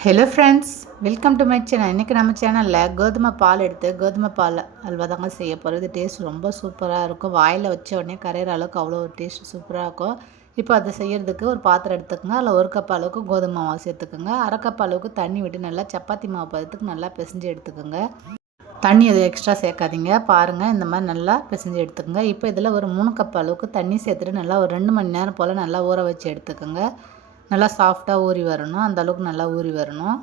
Hello friends welcome to my channel இன்றைக்கி நம்ம சேனலில் கோதுமை பால் எடுத்து கோதுமை பால் அல்வா தாங்க செய்ய போகிறது டேஸ்ட் ரொம்ப சூப்பராக இருக்கும். வாயில் வச்ச உடனே கரையிற அளவுக்கு அவ்வளோ டேஸ்ட் சூப்பராக இருக்கும். இப்போ அதை செய்கிறதுக்கு ஒரு பாத்திரம் எடுத்துக்கோங்க. அதில் ஒரு கப் அளவுக்கு கோதுமை மாவு சேர்த்துக்கோங்க. அரை கப் அளவுக்கு தண்ணி விட்டு நல்லா சப்பாத்தி மாவு பதத்துக்கு நல்லா பிசைஞ்சு எடுத்துக்கோங்க. தண்ணி எதுவும் எக்ஸ்ட்ரா சேர்க்காதீங்க. பாருங்கள் இந்த மாதிரி நல்லா பிசைஞ்சு எடுத்துக்கோங்க. இப்போ இதில் ஒரு மூணு கப் அளவுக்கு தண்ணி சேர்த்துட்டு நல்லா ஒரு ரெண்டு மணி நேரம் போல் நல்லா ஊற வச்சு எடுத்துக்கோங்க. நல்லா சாஃப்டாக ஊறி வரணும். அந்த அளவுக்கு நல்லா ஊறி வரணும்.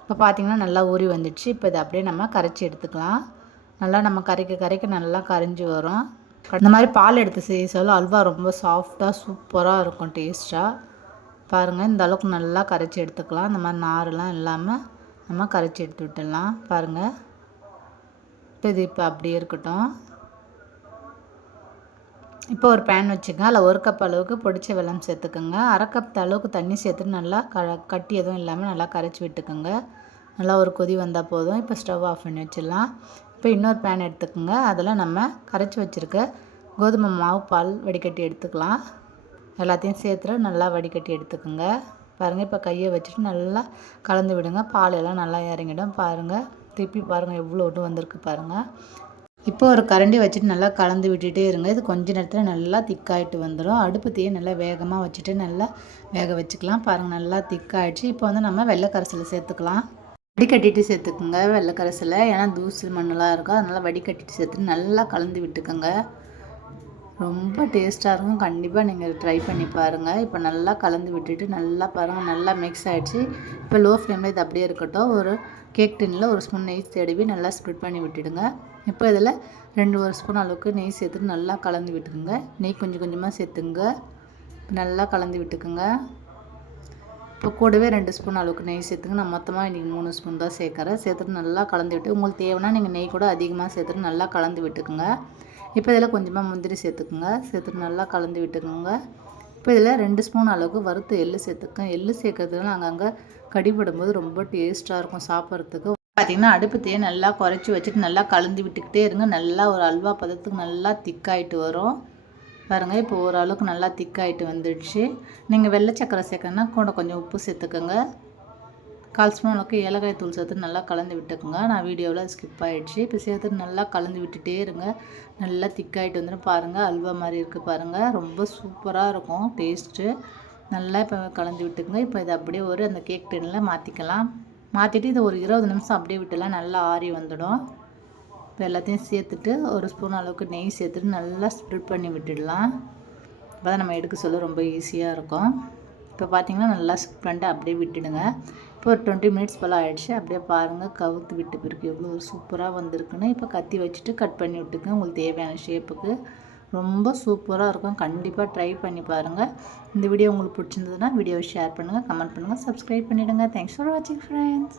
இப்போ பார்த்திங்கன்னா நல்லா ஊறி வந்துடுச்சு. இப்போ இதை அப்படியே நம்ம கரைச்சி எடுத்துக்கலாம். நல்லா நம்ம கரைக்க கரைக்க நல்லா கரைஞ்சி வரும். இந்த மாதிரி பால் எடுத்து செய்ய சொல்ல அல்வா ரொம்ப சாஃப்டாக சூப்பராக இருக்கும் டேஸ்ட்டாக பாருங்கள் இந்த அளவுக்கு நல்லா கரைச்சி எடுத்துக்கலாம். இந்த மாதிரி நாரெலாம் இல்லாமல் நம்ம கரைச்சி எடுத்து விட்டுடலாம். பாருங்கள் இப்போ இது இப்போ அப்படியே இருக்கட்டும். இப்போ ஒரு பேன் வச்சுக்கோங்க. அதில் ஒரு கப் அளவுக்கு பொடிச்ச வெள்ளம் சேர்த்துக்கோங்க. அரை கப் அளவுக்கு தண்ணி சேர்த்துட்டு நல்லா க கட்டி எதுவும் இல்லாமல் நல்லா கரைச்சி விட்டுக்கோங்க. நல்லா ஒரு கொதி வந்தால் போதும். இப்போ ஸ்டவ் ஆஃப் பண்ணி வச்சிடலாம். இப்போ இன்னொரு பேன் எடுத்துக்கோங்க. அதில் நம்ம கரைச்சி வச்சுருக்க கோதுமை மாவு பால் வடிகட்டி எடுத்துக்கலாம். எல்லாத்தையும் சேர்த்துட்டு நல்லா வடிகட்டி எடுத்துக்கோங்க. பாருங்கள் இப்போ கையை வச்சுட்டு நல்லா கலந்து விடுங்க. பால் எல்லாம் நல்லா இறங்கிடும். பாருங்கள் திருப்பி பாருங்கள் எவ்வளோ விட்டு வந்திருக்கு பாருங்கள் இப்போ ஒரு கரண்டி வச்சுட்டு நல்லா கலந்து விட்டுட்டே இருங்க. இது கொஞ்ச நேரத்தில் நல்லா திக்காயிட்டு வந்துடும் அடுப்பு தீயை நல்லா வேகமாக வச்சுட்டு நல்லா வேக வச்சுக்கலாம். பாருங்கள் நல்லா திக்காயிடுச்சு. இப்போ வந்து நம்ம வெள்ளைக்கரசலை சேர்த்துக்கலாம். வடிகட்டிட்டு சேர்த்துக்குங்க வெள்ளைக்கரசலை. ஏன்னா தூசு மண்ணெலாம் இருக்கும். அதனால் வடிகட்டிட்டு சேர்த்துட்டு நல்லா கலந்து விட்டுக்கோங்க. ரொம்ப டேஸ்ட்டாக இருக்கும். கண்டிப்பாக நீங்கள் ட்ரை பண்ணி பாருங்கள் இப்போ நல்லா கலந்து விட்டுட்டு நல்லா பாருங்கள் நல்லா மிக்ஸ் ஆகிடுச்சு இப்போ லோ ஃப்ளேமில் இது அப்படியே இருக்கட்டும். ஒரு கேக் டின்னில் ஒரு ஸ்பூன் நெய் தடவி நல்லா ஸ்ப்ரெட் பண்ணி விட்டுடுங்க. இப்போ இதில் ரெண்டு ஒரு ஸ்பூன் அளவுக்கு நெய் சேர்த்துட்டு நல்லா கலந்து விட்டுக்குங்க. நெய் கொஞ்சம் கொஞ்சமாக சேர்த்துங்க. நல்லா கலந்து விட்டுக்குங்க. இப்போ கூடவே ரெண்டு ஸ்பூன் அளவுக்கு நெய் சேர்த்துங்க. நான் மொத்தமாக இன்றைக்கி மூணு ஸ்பூன் தான் சேர்க்குறேன். சேர்த்துட்டு நல்லா கலந்து விட்டு உங்களுக்கு தேவைன்னா நீங்கள் நெய் கூட அதிகமாக சேர்த்துட்டு நல்லா கலந்து விட்டுக்குங்க. இப்போ இதில் கொஞ்சமாக முந்திரி சேர்த்துக்குங்க. சேர்த்துட்டு நல்லா கலந்து விட்டுக்குங்க. இப்போ இதில் ரெண்டு ஸ்பூன் அளவுக்கு வறுத்து எள்ளு சேர்த்துக்கேன் எள்ளு சேர்க்கறதுனால அங்கங்கே கடிபடும் போது ரொம்ப டேஸ்ட்டாக இருக்கும் சாப்பிட்றதுக்கு. பார்த்திங்கன்னா அடுப்புத்தையே நல்லா குறைச்சி வச்சுட்டு நல்லா கலந்து விட்டுக்கிட்டே இருங்க. நல்லா ஒரு அல்வா பதத்துக்கு நல்லா திக்காயிட்டு வரும். பாருங்கள் இப்போ ஓரளவுக்கு நல்லா திக்காயிட்டு வந்துடுச்சு. நீங்கள் வெள்ளை சக்கரை சேர்க்கணுன்னா கூட கொஞ்சம் உப்பு சேர்த்துக்கோங்க. கால் ஸ்பூன் அளவுக்கு ஏலக்காய் தூள் சேர்த்து நல்லா கலந்து விட்டுக்குங்க. நான் வீடியோவில் ஸ்கிப் ஆகிடுச்சு இப்போ சேர்த்து நல்லா கலந்து விட்டுட்டே இருங்க. நல்லா திக்காயிட்டு வந்துடும். பாருங்கள் அல்வா மாதிரி இருக்குது பாருங்கள் ரொம்ப சூப்பராக இருக்கும் டேஸ்ட்டு. நல்லா இப்போ கலந்து விட்டுக்குங்க. இப்போ இதை அப்படியே ஒரு அந்த கேக் டின்னில் மாற்றிக்கலாம் மாற்றிட்டு இதை ஒரு இருபது நிமிஷம் அப்படியே விட்டுலாம் நல்லா ஆறி வந்துடும். இப்போ எல்லாத்தையும் சேர்த்துட்டு ஒரு ஸ்பூன் அளவுக்கு நெய் சேர்த்துட்டு நல்லா ஸ்ப்ரெட் பண்ணி விட்டுடலாம். அப்போ தான் நம்ம எடுக்க சொல்ல ரொம்ப ஈஸியாக இருக்கும். இப்போ பார்த்தீங்கன்னா நல்லா ஸ்ப்ரெட் பண்ணிட்டு அப்படியே விட்டுடுங்க. இப்போ ஒரு டுவெண்ட்டி மினிட்ஸ் போல் ஆகிடுச்சு அப்படியே பாருங்கள் கவுத்து விட்டு பிறகு எவ்வளோ சூப்பராக வந்திருக்குன்னு. இப்போ கத்தி வச்சுட்டு கட் பண்ணி விட்டுங்க உங்களுக்கு தேவையான ஷேப்புக்கு ரொம்ப சூப்பராக இருக்கும். கண்டிப்பாக ட்ரை பண்ணி பாருங்கள் இந்த வீடியோ உங்களுக்கு பிடிச்சிருந்ததுன்னா வீடியோவை ஷேர் பண்ணுங்கள் கமெண்ட் பண்ணுங்கள் சப்ஸ்கிரைப் பண்ணிவிடுங்க தேங்க்ஸ் ஃபார் வாட்சிங் ஃப்ரெண்ட்ஸ்